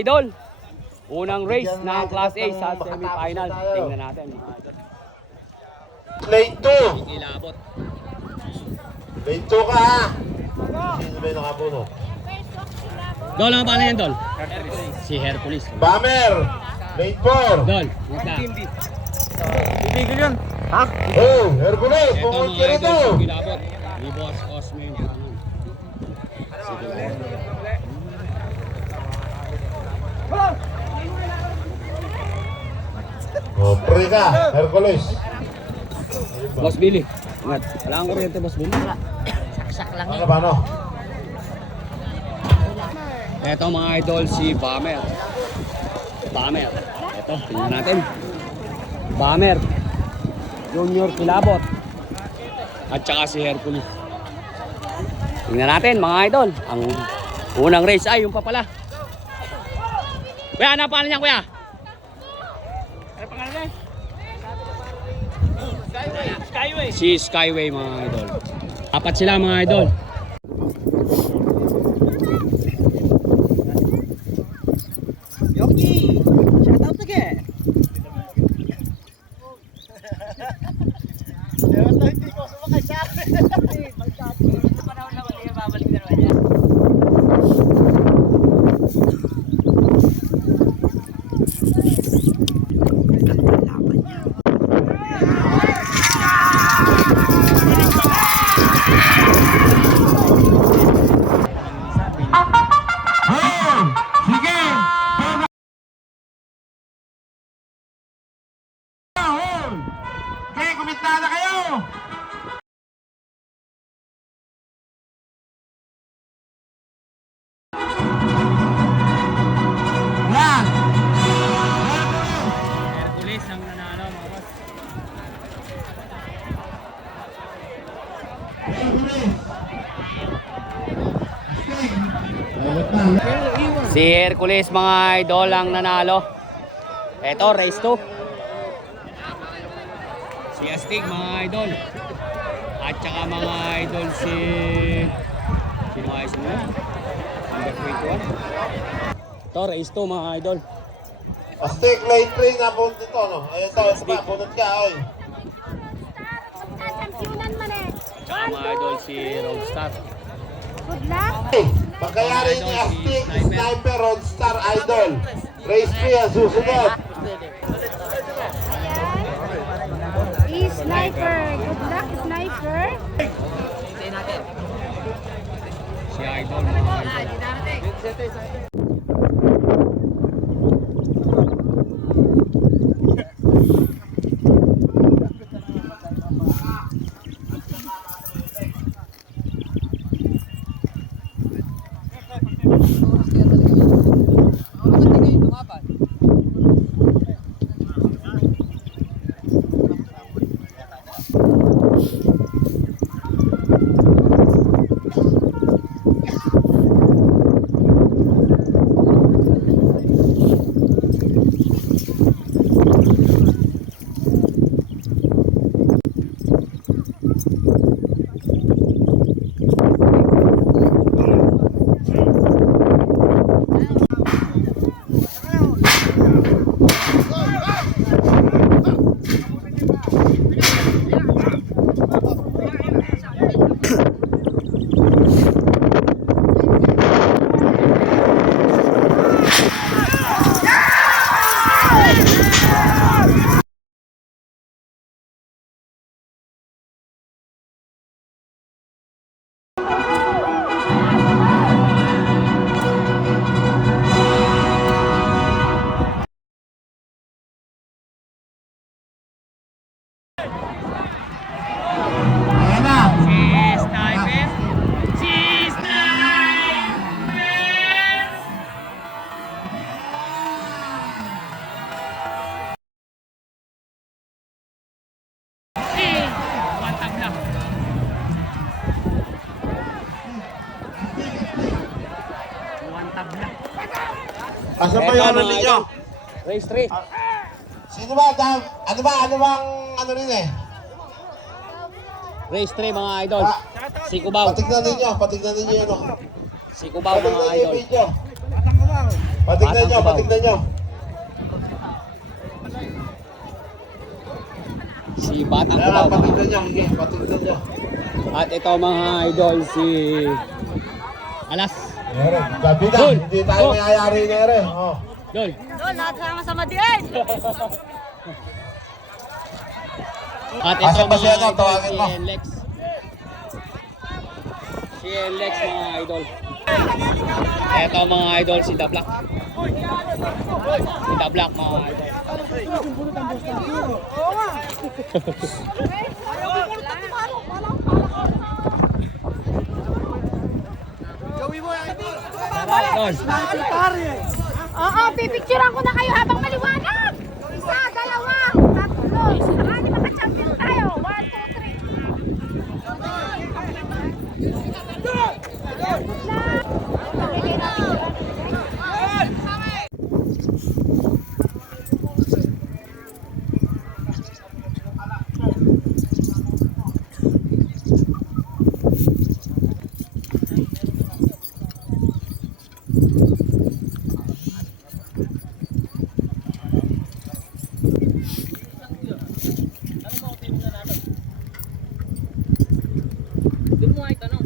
idol. Unang race ng Class A sa semi-final. Tingnan natin mga idol. Late 2. Kilabot. Late 2 ka ha. Sino ba yung nakabunot? Dol, ano pangalan yan, Dol? Si Hercules. Bamer. Late 4. Dol, Ibigil yun. Ha? Oh, Hercules. ito Bukod mga ka rin idol, to. si Kilabot. Ni Boss Cosme yung pangalan. Si Kilabot. Oh, pre ka, Hercules. Boss Billy. Ingat. Wala kang kuryente, Boss Billy. Saksak lang Ano ba no? Ito mga idol, si Bamer. Bamer. Ito, tingnan natin. Bamer. Junior Kilabot. At saka si Hercules. Tingnan natin mga idol. Ang unang race ay yung pa pala. Kuya, ano pangalan niya, kuya? Ano pangalan niya? Skyway. Si Skyway mga idol. Apat sila mga idol. Yogi! Shout out again! Hindi ko sumakay sa akin. Ito pa naman naman yung babalik na naman niya. Okay, kumitna na kayo! Yan! Hercules ang nanalo mga boss. Si Hercules mga idol ang nanalo. Ito, race 2. Si Astig mga idol. At saka mga idol si... Sino ayos mo yun? Number 21. Ito, race 2 mga idol. Astig, late 3 na bunot ito, no? Ayun to, Astig, bunot ka, oy. Championan man eh. At saka mga idol si Roadstar. Good luck. Hey, pagkayari ni Astig, Sniper, Roadstar, Idol. Race 3 ang susunod. Sniper. Good luck, Sniper. Si Idol mga idol. Ayan na. Asa pa yung ano ninyo? Race 3. Sino ba? Ano bang ano rin eh? Race 3 mga idol. Si Cubao. Patignan ninyo yung ano. Si Cubao mga Patignan ninyo idol. yung video. Patignan nyo, patignan nyo. Si Batang Kaya Cubao. patignan nyo, sige, patignan nyo. At ito mga idol, si Alas. Nere, gabi na, Dol! hindi tayo Oh! mayayari, Nere. Oh. Dol. Doon, lahat sama-sama din. At ito Asan ba mga siya, no? idol, Tawagin si mo. Lex. Si Lex mga idol. Ito mga idol, si The Black. Si The Black mga idol. Dol. Oo, pipicturean ko na kayo habang maliwanag. Isa, dalawa, tatlo. Saka di maka-champion tayo. 1, 2, 3. Doon mo ay tanong.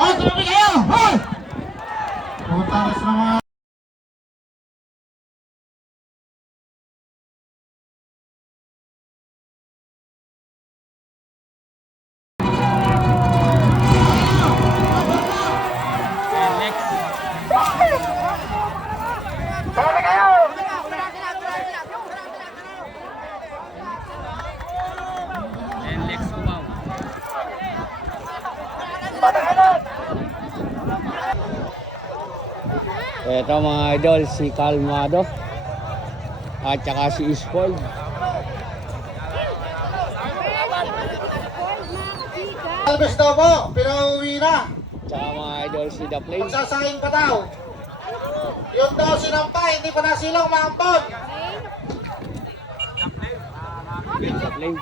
Oh, tuloy kayo! Hoy! Putaras na mga... And Lex Cubao. Ito mga idol, si Calmado. At saka si Spoiled. Albes daw po, pinauwi na. Tsaka mga idol, si The Flame. Magsasahin pa daw. Yun daw sinampay, hindi pa nasilang maampon. The Flame.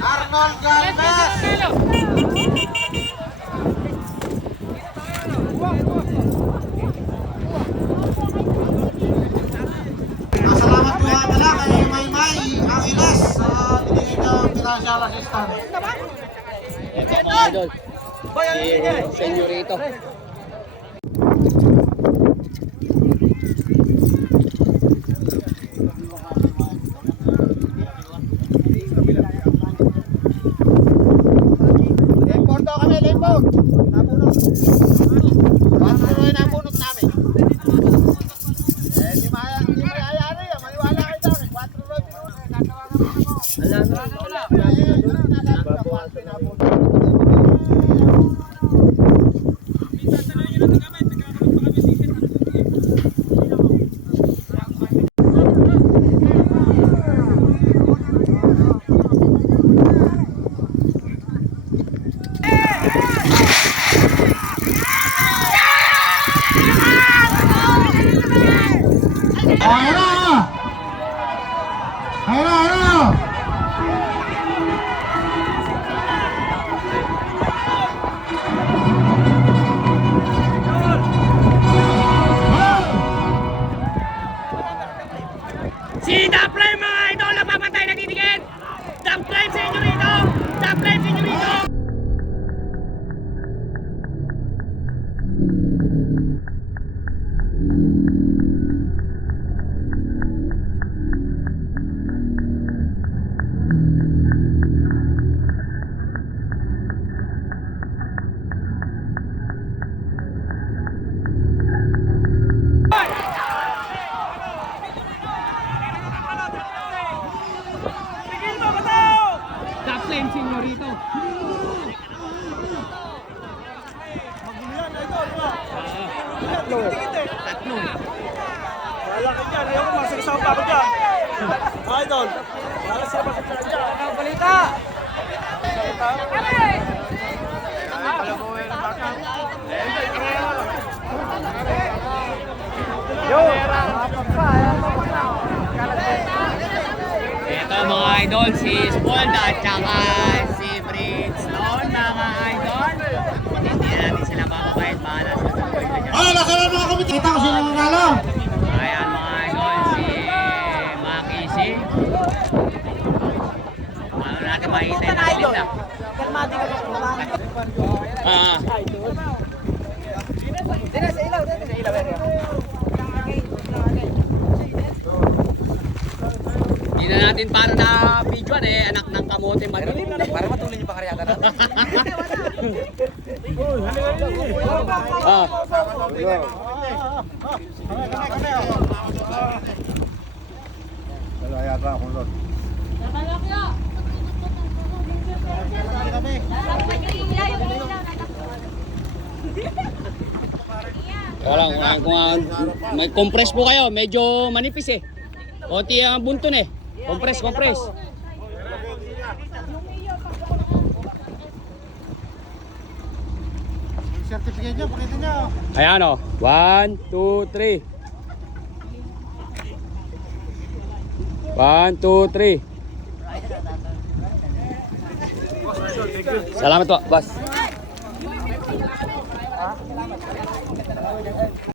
Arnold Galvez. Salamat po nga pala kay Maymay Angeles sa binigay niyo financial assistance. Ito mga idol, si Senyorito. Lemport daw kami, lemport. Napunot. Patro ay napunot namin. Eh, di mayayari. Maniwala kayo sa akin. Patro ay Si The Flame mga idol, napapatay na titigit! The Flame, Senyorito! The Flame, Senyorito! The Flame, Senyorito! Tatlo. Wala ka dyan, ayaw ko masakasama pa ako dyan. Idol, wala sila masakasama dyan. Ito mga idol, si Spolda at saka si Bridgestone mga idol. Hindi natin sila bababait, bahala sa tuloy na dyan. Oh, nakaraan mga kami. Kita ko sila nanalo. Ayan mga idol, si Makisi. Paano natin makita yung natin na? Hindi na natin para na videoan eh, anak ng kamote madilim. Para matuloy yung pakaryata natin. Kaya lang, kung may compress po kayo, medyo manipis eh. Konti ang bunton eh. Compress. Certificate nyo, pakita nyo. Ayan o. 1, 2, 3. 1, 2, 3. Salamat po, boss.